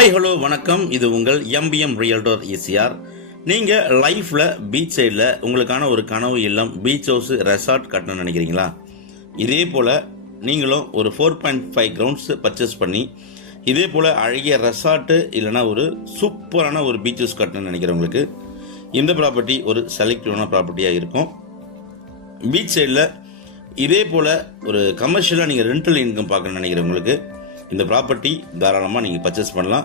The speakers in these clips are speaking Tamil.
ஹாய் ஹலோ வணக்கம். இது உங்கள் எம்பிஎம் ரியல்டர் ஈசிஆர். நீங்கள் லைஃப்பில் பீச் சைடில் உங்களுக்கான ஒரு கனவு இல்லம் பீச் ஹவுஸ் ரெசார்ட் கட்டணும்னு நினைக்கிறீங்களா? இதே போல் நீங்களும் ஒரு 4.5 கிரவுண்ட்ஸ் பர்ச்சேஸ் பண்ணி இதே போல் அழகிய ரெசார்ட்டு இல்லைனா ஒரு சூப்பரான ஒரு பீச் ஹவுஸ் கட்டணும்னு நினைக்கிறவங்களுக்கு இந்த ப்ராப்பர்ட்டி ஒரு செலக்டிவான ப்ராப்பர்ட்டியாக இருக்கும். பீச் சைடில் இதே போல் ஒரு கமர்ஷியலாக நீங்கள் ரெண்டல் இன்கம் பார்க்கணும்னு நினைக்கிறவங்களுக்கு இந்த ப்ராப்பர்ட்டி தாராளமாக நீங்கள் பர்ச்சேஸ் பண்ணலாம்.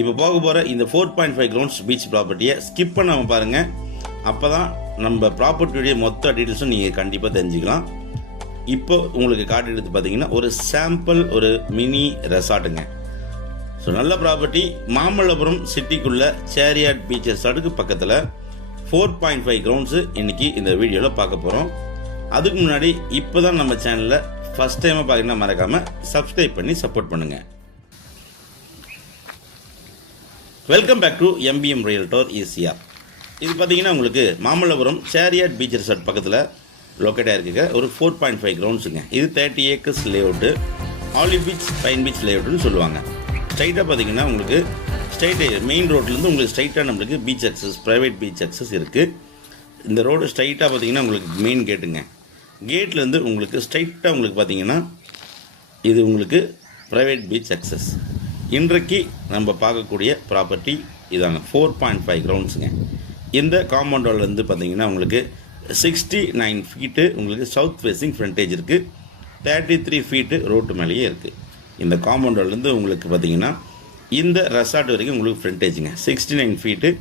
இப்போ போக போகிற இந்த 4.5 கிரவுண்ட்ஸ் பீச் ப்ராப்பர்ட்டியை ஸ்கிப் பண்ணாமல் பாருங்கள். அப்போ தான் நம்ம ப்ராப்பர்ட்டியுடைய மொத்த டீட்டெயில்ஸும் நீங்கள் கண்டிப்பாக தெரிஞ்சுக்கலாம். இப்போ உங்களுக்கு காட்டு எடுத்து பார்த்தீங்கன்னா ஒரு சாம்பிள் ஒரு மினி ரெசார்ட்டுங்க. ஸோ நல்ல ப்ராப்பர்ட்டி மாமல்லபுரம் சிட்டிக்குள்ள சேரியாட் பீச் ரெசார்ட்டுக்கு பக்கத்தில் 4.5 கிரவுண்ட்ஸு இன்றைக்கி இந்த வீடியோவில் பார்க்க போகிறோம். அதுக்கு முன்னாடி இப்போ தான் நம்ம சேனலில் ஃபர்ஸ்ட் டைமாக பார்க்கணுன்னா மறக்காமல் சப்ஸ்கிரைப் பண்ணி சப்போர்ட் பண்ணுங்கள். Welcome back to MBM realtor ECR. இது பார்த்தீங்கன்னா உங்களுக்கு மாமல்லபுரம் சேரியாட் பீச் ரெசார்ட் பக்கத்தில் லொக்கேட்டாக இருக்குங்க ஒரு 4.5 கிரவுண்ட்ஸுங்க. இது 30 acres layout, olive beach pine beach லேஅவுட்டுன்னு சொல்லுவாங்க. ஸ்ட்ரைட்டாக பார்த்தீங்கன்னா உங்களுக்கு மெயின் ரோட்லேருந்து உங்களுக்கு ஸ்ட்ரைட்டாக நம்மளுக்கு beach access, private beach access இருக்குது. இந்த ரோடு ஸ்ட்ரைட்டாக பார்த்தீங்கன்னா உங்களுக்கு மெயின் கேட்டுங்க. கேட்லேருந்து உங்களுக்கு ஸ்ட்ரைட்டாக உங்களுக்கு பார்த்தீங்கன்னா இது உங்களுக்கு ப்ரைவேட் பீச் அக்சஸ். இன்றைக்கு நம்ம பார்க்கக்கூடிய ப்ராப்பர்ட்டி இதாங்க 4.5 கிரவுண்ட்ஸுங்க. இந்த காம்பவுண்டோலேருந்து பார்த்தீங்கன்னா உங்களுக்கு 69 ஃபீட்டு உங்களுக்கு சவுத் ஃபேஸிங் ஃப்ரண்டேஜ் இருக்குது. 33 ஃபீட்டு ரோட்டு மேலேயே இருக்குது. இந்த காம்பவுண்டோலேருந்து உங்களுக்கு பார்த்தீங்கன்னா இந்த ரெசார்ட் வரைக்கும் உங்களுக்கு ஃப்ரண்டேஜுங்க 69 ஃபீட்டு.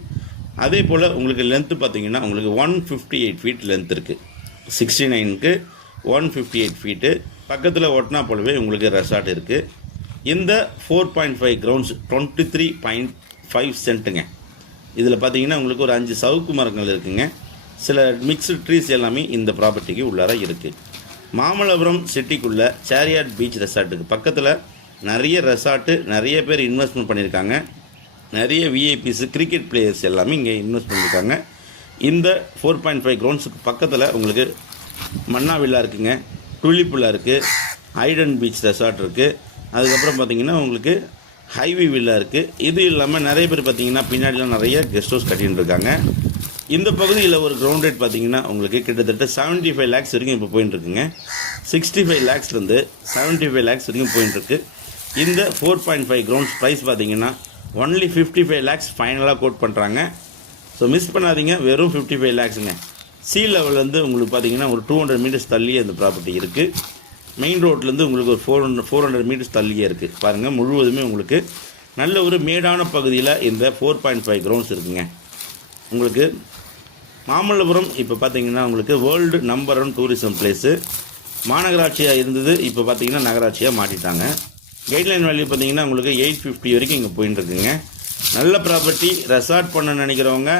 அதே போல் உங்களுக்கு லென்த்து பார்த்தீங்கன்னா உங்களுக்கு 158 ஃபீட் லென்த் இருக்குது. 69க்கு 158 ஃபீட்டு பக்கத்தில் ஒட்டினா போலவே உங்களுக்கு ரெசார்ட் இருக்குது. இந்த 4.5 கிரவுண்ட்ஸ் 23.5 சென்ட்டுங்க. இதில் பார்த்தீங்கன்னா உங்களுக்கு ஒரு 5 சவுக்கு மரங்கள் இருக்குங்க. சில மிக்ஸ்டு ட்ரீஸ் எல்லாமே இந்த ப்ராப்பர்ட்டிக்கு உள்ளார இருக்குது. மாமல்லபுரம் சிட்டிக்குள்ளே சேரியாட் பீச் ரெசார்ட்டுக்கு பக்கத்தில் நிறைய ரெசார்ட்டு, நிறைய பேர் இன்வெஸ்ட்மெண்ட் பண்ணியிருக்காங்க. நிறைய விஐபிஸ், கிரிக்கெட் பிளேயர்ஸ் எல்லாமே இங்கே இன்வெஸ்ட் பண்ணியிருக்காங்க. இந்த 4.5 கிரவுண்ட்ஸுக்கு பக்கத்தில் உங்களுக்கு மன்னா வில்லா இருக்குங்க, டூலிப் வில்லா இருக்குது, ஐடன் பீச் ரெசார்ட் இருக்குது. அதுக்கப்புறம் பார்த்தீங்கன்னா உங்களுக்கு ஹைவே வில்லா இருக்குது. இது இல்லாமல் நிறைய பேர் பார்த்தீங்கன்னா பின்னாடிலாம் நிறைய கெஸ்ட் ஹவுஸ் கட்டின்னு இருக்காங்க. இந்த பகுதியில் ஒரு கிரவுண்ட் ரேட் பார்த்தீங்கன்னா உங்களுக்கு கிட்டத்தட்ட 75 லேக்ஸ் வரைக்கும் இப்போ போயின்னு இருக்குங்க. 65 லேக்ஸ்லேருந்து 75 லேக்ஸ் வரைக்கும் போயின்னு இருக்கு. இந்த 4.5 கிரவுண்ட்ஸ் ப்ரைஸ் பார்த்தீங்கன்னா ஒன்லி 55 லேக்ஸ் ஃபைனலாக கோட் பண்ணுறாங்க. ஸோ மிஸ் பண்ணாதீங்க. வெறும் 55 லேக்ஸுங்க. சி லெவல்லேருந்து உங்களுக்கு பார்த்தீங்கன்னா ஒரு 200 மீட்டர்ஸ் தள்ளியே அந்த ப்ராப்பர்ட்டி இருக்குது. மெயின் ரோட்லேருந்து உங்களுக்கு ஒரு 400 மீட்டர்ஸ் தள்ளியே இருக்குது. பாருங்கள், முழுவதுமே உங்களுக்கு நல்ல ஒரு மேடான பகுதியில் இந்த 4.5 கிரவுண்ட்ஸ் இருக்குங்க. உங்களுக்கு மாமல்லபுரம் இப்போ பார்த்தீங்கன்னா உங்களுக்கு வேர்ல்டு நம்பர் 1 டூரிசம் பிளேஸு. மாநகராட்சியாக இருந்தது, இப்போ பார்த்தீங்கன்னா நகராட்சியாக மாட்டிட்டாங்க. கைட்லைன் வேல்யூ பார்த்தீங்கன்னா உங்களுக்கு 850 வரைக்கும் இங்கே போயின்னு இருக்குங்க. நல்ல ப்ராப்பர்ட்டி ரெசார்ட் பண்ண நினைக்கிறவங்க,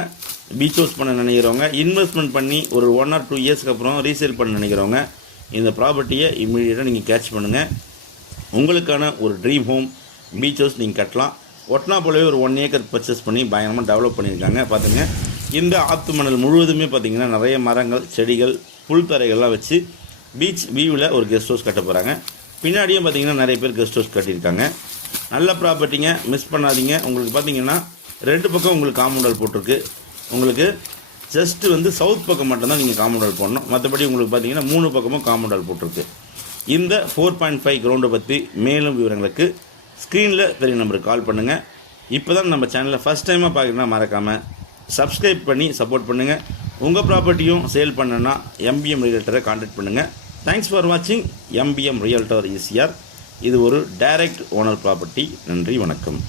பீச் ஹவுஸ் பண்ண நினைக்கிறவங்க, இன்வெஸ்ட்மெண்ட் பண்ணி ஒரு 1 or 2 இயர்ஸ்க்கு அப்புறம் ரீசேல் பண்ண நினைக்கிறவங்க இந்த ப்ராப்பர்ட்டியை இம்மீடியட்டாக நீங்கள் கேட்ச் பண்ணுங்கள். உங்களுக்கான ஒரு ட்ரீம் ஹோம் பீச் ஹவுஸ் நீங்கள் கட்டலாம். ஒட்டினா போலவே ஒரு 1 ஏக்கர் பர்ச்சேஸ் பண்ணி பயங்கரமாக டெவலப் பண்ணியிருக்காங்க. பார்த்துங்க, இந்த ஆற்று மணல் முழுவதுமே பார்த்திங்கன்னா நிறைய மரங்கள், செடிகள், புல்தரைகள்லாம் வச்சு பீச் வியூவில் ஒரு கெஸ்ட் ஹவுஸ் கட்ட போகிறாங்க. பின்னாடியும் பார்த்திங்கன்னா நிறைய பேர் கெஸ்ட் ஹவுஸ் கட்டியிருக்காங்க. நல்ல ப்ராப்பர்ட்டிங்க, மிஸ் பண்ணாதீங்க. உங்களுக்கு பார்த்தீங்கன்னா 2 பக்கம் உங்களுக்கு காம்பவுண்ட் போட்டிருக்கு. உங்களுக்கு ஜஸ்ட்டு சவுத் பக்கம் மட்டும்தான் நீங்கள் காம்பவுண்ட் போடணும். மற்றபடி உங்களுக்கு பார்த்தீங்கன்னா 3 பக்கமும் காம்பவுண்ட் போட்டிருக்கு. இந்த 4.5 கிரவுண்டை பற்றி மேலும் விவரங்களுக்கு ஸ்க்ரீனில் தெரிய நம்பருக்கு கால் பண்ணுங்கள். இப்போ தான் நம்ம சேனலில் ஃபஸ்ட் டைமாக பார்க்குறீங்கன்னா மறக்காமல் சப்ஸ்கிரைப் பண்ணி சப்போர்ட் பண்ணுங்கள். உங்கள் ப்ராப்பர்ட்டியும் சேல் பண்ணணுன்னா எம்பிஎம் ரியல்டரை கான்டாக்ட் பண்ணுங்கள். தேங்க்ஸ் ஃபார் வாட்சிங் எம்பிஎம் ரியல்டர் ஈசிஆர். இது ஒரு டைரக்ட் ஓனர் ப்ராப்பர்ட்டி. நன்றி, வணக்கம்.